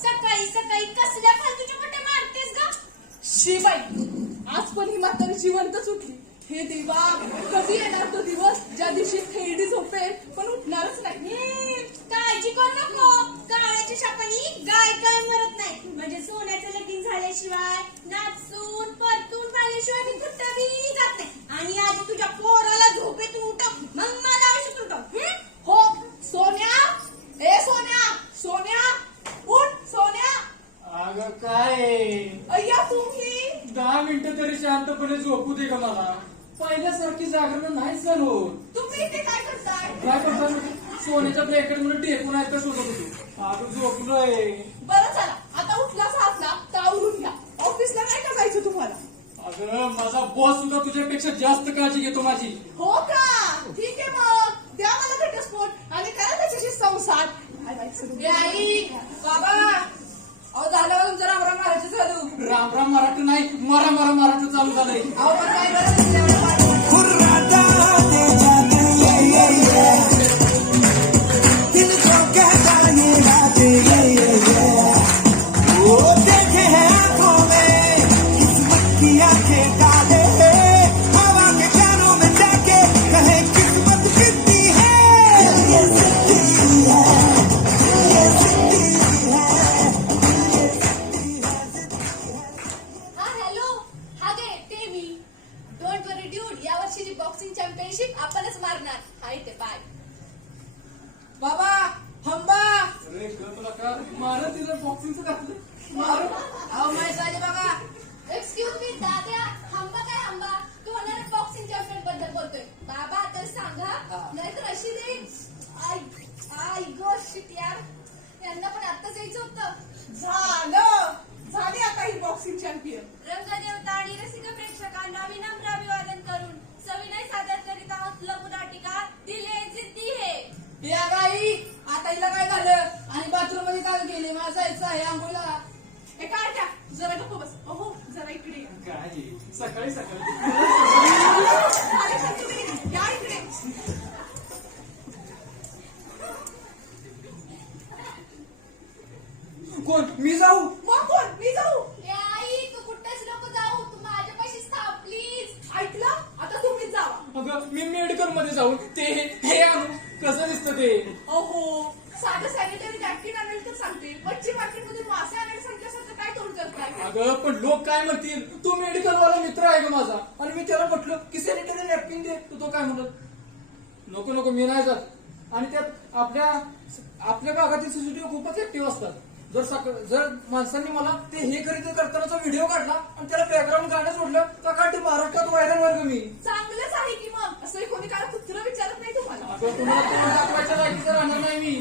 सकाळी सकाळी कसल्या फालतूच्या कुठे मारतेस ग? शिबाई आज पण ही म्हातारी जिवंतच उठली. हे देवा, कधी येणार तो दिवस ज्या दिवशी खेळडी झोपेल पण उठणारच नाही. काळजी करू नको, कावळ्याच्या शापानी गाय काय मरत नाही. म्हणजे सोन्याचं लगीन झाल्याशिवाय नाचून परतून झाल्याशिवाय मी कुठेही जात नाही. आणि आधी तुझ्या पोराला झोपेतून उठव, मग मला औषध उठव. हो सोन्या, ए सोन्या, सोन्या उठ सोन्या. अगं काय अय्या तुम्ही 10 मिनिटं तरी शांतपणे झोपू दे का मला. पहिल्यासारखी जागरण नाहीच झालं होत. तुम्ही इथे काय करताय? काय करता सोन्याच्या ब्रॅकेट मध्ये टेकून आहे का शोधत होतो. अगं झोपलोय. बरं चला, आता उठलाच असला तर आवरून घ्या. ऑफिसला नाही का जायचं तुम्हाला? अगं माझा बॉस सुद्धा तुझ्यापेक्षा जास्त काळजी घेतो माझी. हो का? ठीक आहे मग द्या मला घटस्फोट आणि करा त्याच्याशी संसार. आई बाबा, अहो झालं तुमचं रामराम महाराज चालू. राम राम मराठी नाही, मरा मरा मराठी चालू झालंय. अहो पण काय बरं बॉक्सिंग चॅम्पियनशिप आपणच मारणार. हाय ते पाय बाबा हंबा. अरे तुला का मारत तिथं बॉक्सिंगचं घातलं मार. अहो माहिती झाली बघा. एक्सक्यूज मी दाद्या, हंबा काय हंबा? तू होणार बॉक्सिंग चॅम्पियन बद्दल बोलतोय. बाबा तर सांगा, नाहीतर अशी रे. आई गो शिट यार, यांना पण आत्ताच यायचं होतं. झाली आता ही बॉक्सिंग चॅम्पियन. रंगदेवता आणि रसिक प्रेक्षकांना विनम्र अभिवादन करून सविनय सादर करीत आहोत लघुनाटिका दिले जिद्दी हे. या गाई आता हिला काय झालं आणि बाथरूम मध्ये काय गेले? मला जायचं आहे आंघोळीला. हे काय त्या जरा नको बस. अहो जरा इकडे या. काय सकाळी सकाळी या इकडे. कोण मी जाऊ? मग कोण? मी जाऊ? ए आई, तू कुठेच नको जाऊ, तू माझ्यापाशीच थांब प्लीज. ऐकलं? आता तुम्हीच जावा. अगं मी मेडिकल मध्ये जाऊन ते हे आणू. कसं दिसतं ते? अहो साधं सॅनिटरी नॅपकिन आणायला तर सांगते, मच्छी मार्केटमधून मासे आणायला सांगितल्यासारखं काय तोड करताय? अगं पण लोक काय म्हणतील? तू मेडिकल वाला मित्र आहे का माझा? आणि मी त्याला म्हटलं की सॅनिटरी नॅपकिन दे, तो काय म्हणत नको नको मी नाही जात. आणि त्यात आपल्या भागातील सीसीटीव्ही खूपच ऍक्टिव्ह असतात. जर माणसांनी मला ते हे खरेदी करतानाचा व्हिडिओ काढला आणि त्याला बॅकग्राऊंड गाणं सोडलं तर काय ते महाराष्ट्रात व्हायरल वर्ग मी. चांगलंच आहे की मग. असं कोणी काय कुत्र विचारत नाही तुम्हाला. अगं तुम्हाला तोंड दाखवायच्या जागीचं राहणार नाही मी.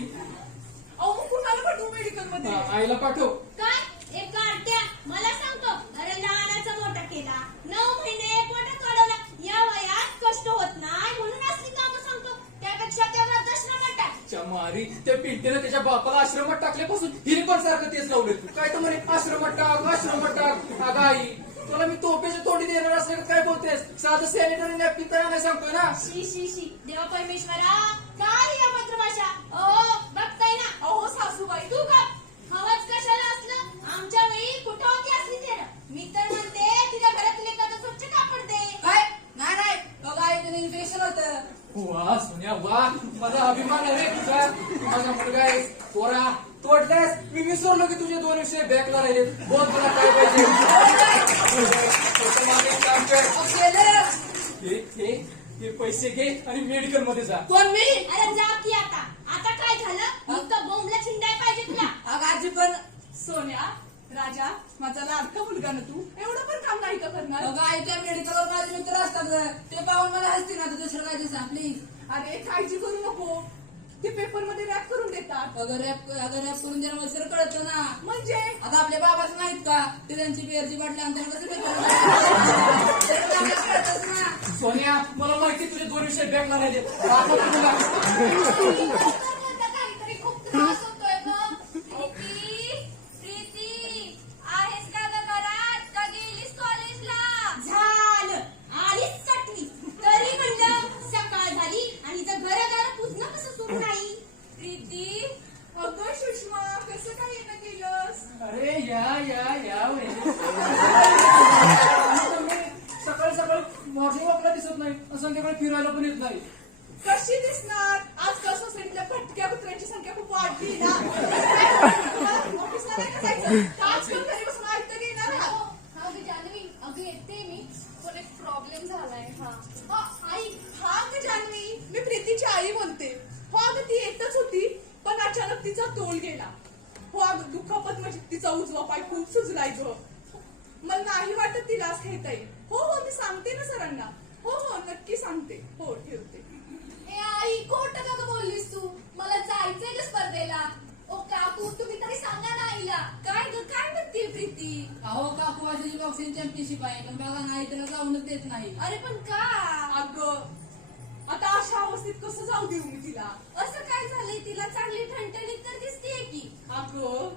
अहो मग कुणाला पाठवू मेडिकल मध्ये? आईला पाठव. काय एक गाडत्या मला सांगतो, अरे लहानाचा मोठा केला, 9 महिने पोटात वाढवला, या वयात कष्ट होत नाही म्हणून असली कामं सांगतो. त्यापेक्षा त्याला दशनाला टाक. मारी त्या पिंटीने त्याच्या बापाला आश्रमात टाकल्यापासून हिने पण सारखं तेच लावले. काय तर म्हणे आश्रमात टाक आश्रमात टाक. अगं आई तुला मी तोपेच्या तोंडी देणार असल्या काय बोलतेस? साधं सॅनिटरी नॅपकिन तयार नाही सांगतोय ना. शी शी शी, देवा परमेश्वरा काय या पत्रभाषा. ओ बघताय ना. अहो सासूबाई तू का हवाच कशाला असलं? आमच्या वेळी कुठं होती असली तेर? मी तर म्हणते तिच्या घरातील एखादं स्वच्छ कापड दे. काय नाही नाही बघा इथे इन्फेक्शन होतं. वा सोन्या वा, माझा अभिमान आहे रे तुझा. माझा मुलगा आहे पोरा. तोडल्यास मी विसरलो की तुझे 2 विषय बॅकला राहिले. बोल तुला काय पाहिजे? काम कर. हे पैसे घे आणि मेडिकल मध्ये जा. कोण मी? अरे जा की आता. आता काय झालं? नुसतं बोंबला छिंडाय पाहिजे तुला. अगं आजी पण सोन्या राजा माझा लाडका मुलगा ना, तू एवढं पण काम नाही का करणार? बघा आई त्या मेडिकलवर माझे मित्र असतात. ते पाहून मला हसते ना. दुसरं काय ते सांग प्लीज. अरे काळजी करू नको. ते पेपर मध्ये रॅप करून देतात. अगं रॅप करून द्यायला मला सर कळतं ना. म्हणजे आता आपल्या बाबाच नाहीत का ते त्यांची बिअरची बाटली आणताना कसं पेपर कळतच ना. सोनिया मला माहिती तुझे 2 विषय बॅक राहिले. आता तुला काहीतरी खूप त्रास होतोय ग. प्रीती आहेस का ग घरात का गेलीस कॉलेजला? झालं आलीच चटणी तरी म्हणलं सकाळ झाली आणि जर घरादार पुसणं कसं सुरू नाही. प्रीती अगं सुषमा कसं काय येणं केलंस? अरे या वहिनी. सकाळी सकाळी मॉर्निंग वॉकला दिसत नाही आणि संध्याकाळी फिरायला पण येत नाही. कशी दिसणार? आजकाल सोसायटीतल्या भटक्या कुत्र्यांची संख्या खूप वाढली ना. ऑफिसला नाही का जायचं? आजकाल घरी बसून ऐकतं घेणार आहात. हा ग जान्हवी, अगं येते मी, पण एक प्रॉब्लेम झालाय. आई, हा ग जान्हवी, मी प्रीतीची आई बोलते. हो अगं ती एकच होती पण अचानक तिचा तोल गेला. हो अगं दुखापत म्हणजे तिचा उजवा पाय खूप सुजलाय ग. मला नाही वाटत तिला आज खेळता येईल. हो मी सांगते ना सरांना. हो नक्की सांगते. हो ठेवते. ए आई, खोटं का ग बोललीस तू? मला जायचंय ग स्पर्धेला. ओ काकू, तुम्ही तरी सांगा ना आईला. काय ग काय म्हणते प्रीती? अहो काकू माझी बॉक्सिंग चॅम्पियनशिप आहे पण बघा नाही त्याला जाऊनच देत नाही. अरे पण का? अगं आता अशा अवस्थेत कसं जाऊ देऊ मी तिला? असं काय झालंय तिला? चांगली ठणठणीत तर दिसतेय की. अगं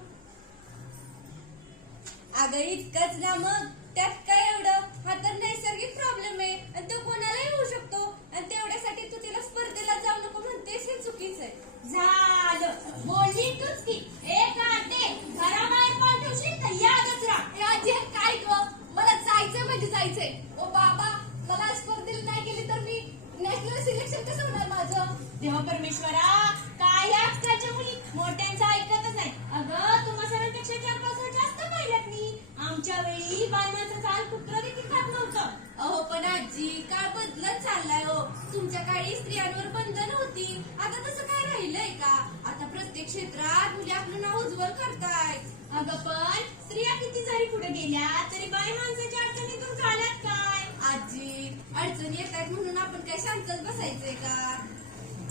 अगं इतकंच ना मग त्यात काय एवढं? हा तर नैसर्गिक प्रॉब्लेम आहे आणि तो कोणालाही होऊ शकतो आणि तेवढ्यासाठी तू तिला स्पर्धेला जाऊ नको म्हणतेस हे चुकीचं आहे. झालं बोलली तूच की एक आते घराबाहेर पाठवशील तर यादच राहा. ए आजी, हे काय ग? मला जायचंय म्हणजे जायचंय. ओ बाबा, मला स्पर्धेला नाही गेली तर मी नॅशनल सिलेक्शन कसं होणार माझं? देवा परमेश्वरा, काय या आजकालच्या मुली मोठ्यांचं ऐकतच नाही. अगं तुम्हा सरांपेक्षा 4-5 वर्ष जास्त पाहिल्यात मी. आमच्या वेळी बायमांचं चाल कुत्र देखील खात नव्हतं. अहो पण आजी काळ बदलत चाललाय हो. तुमच्या काळी स्त्रियांवर बंधन होती, आता तसं काय राहिलंय का? आता प्रत्येक क्षेत्रात मुली आपलं नाव उज्ज्वल करतायत. अगं पण स्त्रिया किती जरी पुढे गेल्या तरी बाय माणसाच्या अडचणीतून झाल्यात काय? आजी अडचणी येत आहेत म्हणून आपण काय शांतच बसायचंय का?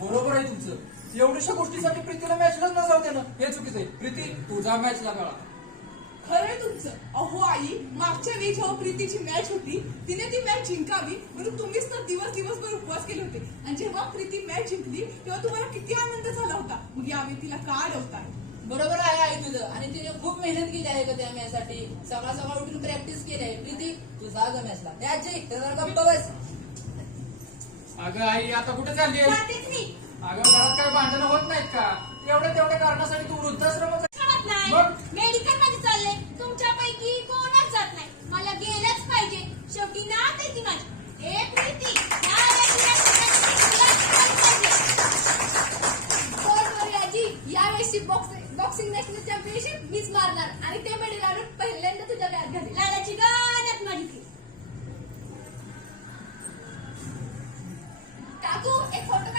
बरोबर आहे तुमचं. एवढ्याशा गोष्टीसाठी प्रीतीला मॅचलाच न जाऊ देणं हे चुकीचं आहे. प्रीती तुझा मॅचला कळा. खरंय तुमचं. अहो आई, मागच्या वेळी जेव्हा प्रीतीची मॅच होती तिने ती मॅच जिंकावी म्हणून तुम्हीच तर दिवसभर उपवास केले होते आणि जेव्हा प्रीती मॅच जिंकली तेव्हा तुम्हाला किती आनंद झाला होता. मग आम्ही तिला का अडवताय? बरोबर आहे आई तुझं आणि तिने खूप मेहनत केली आहे का त्या मॅचसाठी. सकाळ सकाळ उठून प्रॅक्टिस केली आहे. प्रीती तुझा ग मॅचला त्या आजी तर गप्प बस. अगं आई आता कुठे चालली आहे? जातेच मी. अगं घरात काय भांडणं होत नाहीत का? तेवढ्या कारणासाठी तू वृद्धाश्रमात कळत नाही. मग? मेडिकल मध्ये चाललंय. तुमच्यापैकी कोणच जात नाही. मला गेलंच पाहिजे. शेवटी नात आहे ती माझी. ए प्रीती, या बरोबर आजी, यावेळेसची बॉक्सिंग नॅशनल चॅम्पियनशिप मीच मारणार आणि ते मेडल आणून पहिल्यांदा तुझ्या गळ्यात घालेल. लालाची गाण्यात माझी ती. काकू, एक फोटो